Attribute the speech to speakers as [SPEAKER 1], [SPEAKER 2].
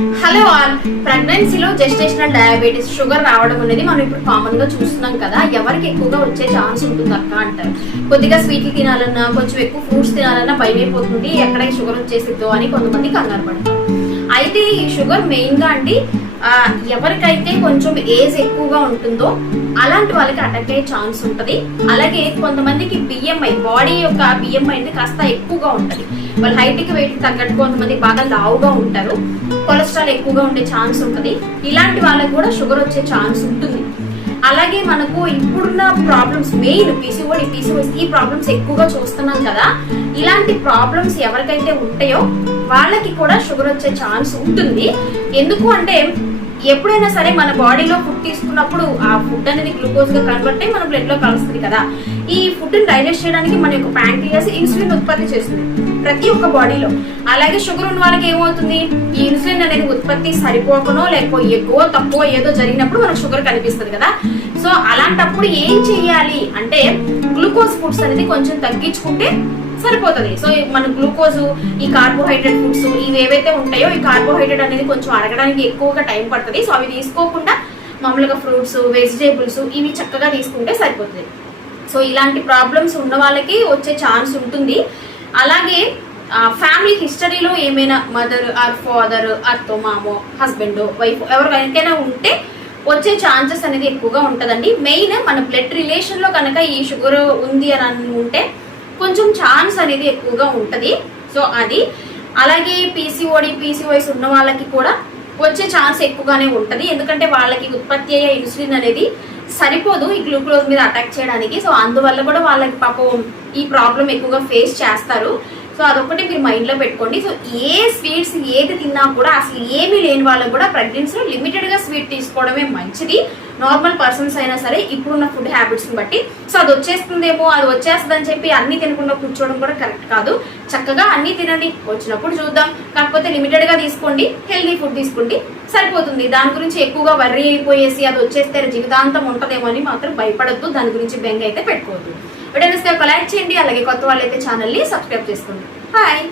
[SPEAKER 1] Hello all. ప్రెగ్నెన్సీలో gestational diabetes sugar రావడం అనేది మనం ఇప్పుడు కామన్గా చూస్తున్నాం కదా. ఎవరికి ఎక్కువగా వచ్చే ఛాన్స్ ఉంటుంది అక్క అంటారు. కొద్దిగా స్వీట్లు తినాలన్నా కొంచెం ఎక్కువ ఫ్రూట్స్ తినాలన్నా భయం అయిపోతుంది. ఎక్కడ ఈ షుగర్ వచ్చేసిద్దో అని కొంతమంది కంగారు పడతారు. అయితే ఈ షుగర్ మెయిన్గా అండి ఎవరికైతే కొంచెం ఏజ్ ఎక్కువగా ఉంటుందో అలాంటి వాళ్ళకి అటాక్ అయ్యే ఛాన్స్ ఉంటుంది. అలాగే కొంతమందికి బిఎంఐ బాడీ యొక్క బిఎంఐ అనేది కాస్త ఎక్కువగా ఉంటుంది. వాళ్ళ హైట్కి వెయిట్ తగ్గట్టు కొంతమంది బాగా లావుగా ఉంటారు. కొలెస్ట్రాల్ ఎక్కువగా ఉండే ఛాన్స్ ఉంటుంది. ఇలాంటి వాళ్ళకి కూడా షుగర్ వచ్చే ఛాన్స్ ఉంటుంది. అలాగే మనకు ఇప్పుడున్న ప్రాబ్లమ్స్ మెయిన్ పీసీఓడి పీసీఓఎస్ ఈ ప్రాబ్లమ్స్ ఎక్కువగా చూస్తున్నాం కదా. ఇలాంటి ప్రాబ్లమ్స్ ఎవరికైతే ఉంటాయో వాళ్ళకి కూడా షుగర్ వచ్చే ఛాన్స్ ఉంటుంది. ఎందుకు అంటే ఎప్పుడైనా సరే మన బాడీలో ఫుడ్ తీసుకున్నప్పుడు ఆ ఫుడ్ అనేది గ్లూకోజ్గా కన్వర్ట్ అయ్యి మన బ్లడ్లో కలుస్తుంది కదా. ఈ ఫుడ్ డైజెస్ట్ చేయడానికి మన యొక్క ప్యాంక్రియాస్ ఇన్సులిన్ ఉత్పత్తి చేస్తుంది. ప్రతి ఒక్క బాడీలో. అలాగే షుగర్ ఉన్న వాళ్ళకి ఏమవుతుంది? ఈ ఇన్సులిన్ అనేది ఉత్పత్తి సరిపోకనో లేకపోతే ఎక్కువ తక్కువ ఏదో జరిగినప్పుడు మనకు షుగర్ కనిపిస్తుంది కదా. సో అలాంటప్పుడు ఏం చెయ్యాలి అంటే గ్లూకోజ్ ఫుడ్స్ అనేది కొంచెం తగ్గించుకుంటే సరిపోతుంది. సో మన గ్లూకోజ్ ఈ కార్బోహైడ్రేట్ ఫుడ్స్ ఇవి ఏవైతే ఉంటాయో ఈ కార్బోహైడ్రేట్ అనేది కొంచెం అరగడానికి ఎక్కువగా టైం పడుతుంది. సో అవి తీసుకోకుండా మామూలుగా ఫ్రూట్స్ వెజిటేబుల్స్ ఇవి చక్కగా తీసుకుంటే సరిపోతుంది. సో ఇలాంటి ప్రాబ్లమ్స్ ఉన్న వాళ్ళకి వచ్చే ఛాన్స్ ఉంటుంది. అలాగే ఫ్యామిలీ హిస్టరీలో ఏమైనా మదర్ ఆర్ ఫాదర్ అత్తో మామో హస్బెండ్ వైఫ్ ఎవరికైనా ఉంటే వచ్చే ఛాన్సెస్ అనేది ఎక్కువగా ఉంటుందండి. మెయిన్ మన బ్లడ్ రిలేషన్లో కనుక ఈ షుగర్ ఉంది అని అనుకుంటే కొంచెం ఛాన్స్ అనేది ఎక్కువగా ఉంటుంది. సో అది. అలాగే పీసీఓడి పీసీఓఎస్ ఉన్న వాళ్ళకి కూడా వచ్చే ఛాన్స్ ఎక్కువగానే ఉంటుంది. ఎందుకంటే వాళ్ళకి ఉత్పత్తి అయ్యే ఇన్సులిన్ అనేది సరిపోదు ఈ గ్లూకోజ్ మీద అటాక్ చేయడానికి. సో అందువల్ల కూడా వాళ్ళకి పాపం ఈ ప్రాబ్లం ఎక్కువగా ఫేస్ చేస్తారు. సో అదొకటి మీరు మైండ్లో పెట్టుకోండి. సో ఏ స్వీట్స్ ఏది తిన్నా కూడా అసలు ఏమీ లేని వాళ్ళకి కూడా ప్రెగ్నెన్సీలో లిమిటెడ్గా స్వీట్ తీసుకోవడమే మంచిది. నార్మల్ పర్సన్స్ అయినా సరే ఇప్పుడున్న ఫుడ్ హ్యాబిట్స్ని బట్టి. సో అది వచ్చేస్తుందేమో అది వచ్చేస్తుంది అని చెప్పి అన్ని తినకుండా కూర్చోవడం కూడా కరెక్ట్ కాదు. చక్కగా అన్ని తినండి. వచ్చినప్పుడు చూద్దాం. కాకపోతే లిమిటెడ్గా తీసుకోండి. హెల్దీ ఫుడ్ తీసుకోండి. సరిపోతుంది. దాని గురించి ఎక్కువగా వర్రీ అయిపోయేసి అది వచ్చేస్తే జీవితాంతం ఉంటుందేమో అని మాత్రం భయపడద్దు. దాని గురించి బెంగ అయితే పెట్టుకోవద్దు. చేయండి అలాగే కొత్త వాళ్ళైతే ఛానల్ని సబ్స్క్రైబ్ చేసుకోండి. హాయ్